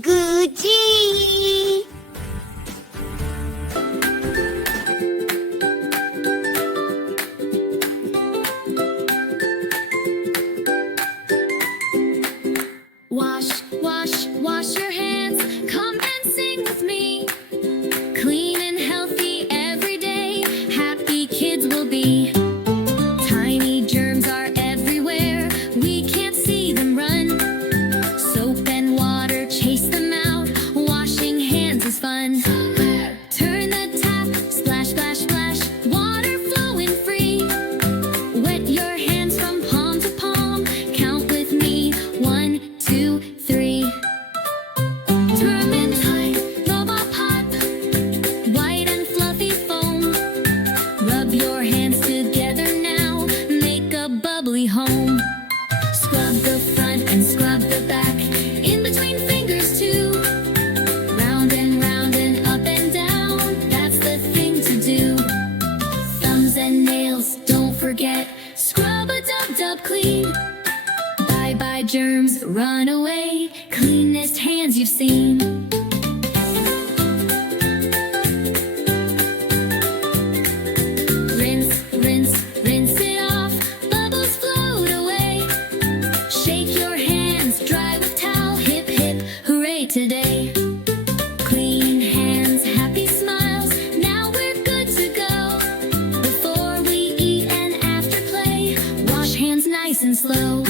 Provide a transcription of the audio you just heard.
good tea. Wash, wash, wash your hands. Come and sing with me. Clean and healthy every day. Happy kids will be. Tiny germs are everywhere. We can't see them run. Soap and water chase them out. Washing hands is fun. Turn the tap, splash, splash, splash. Water flowing free. Wet your hands from palm to palm. Count with me. 1, 2, 3. Turpentine, robot pop. White and fluffy foam. Rub your hands together now. Make a bubbly home. Scrub the front and scrub the back. In between fingers too. Round and up and down. That's the thing to do. Thumbs and nails, don't forget. Scrub a dub clean. Bye bye germs, run away. Cleanest hands you've seen. Rinse, rinse, rinse it off. Bubbles float away. Shake your hands, dry with towel. Hip hip, hooray today. Clean hands, happy smiles. Now we're good to go. Before we eat and after play, wash hands nice and slow.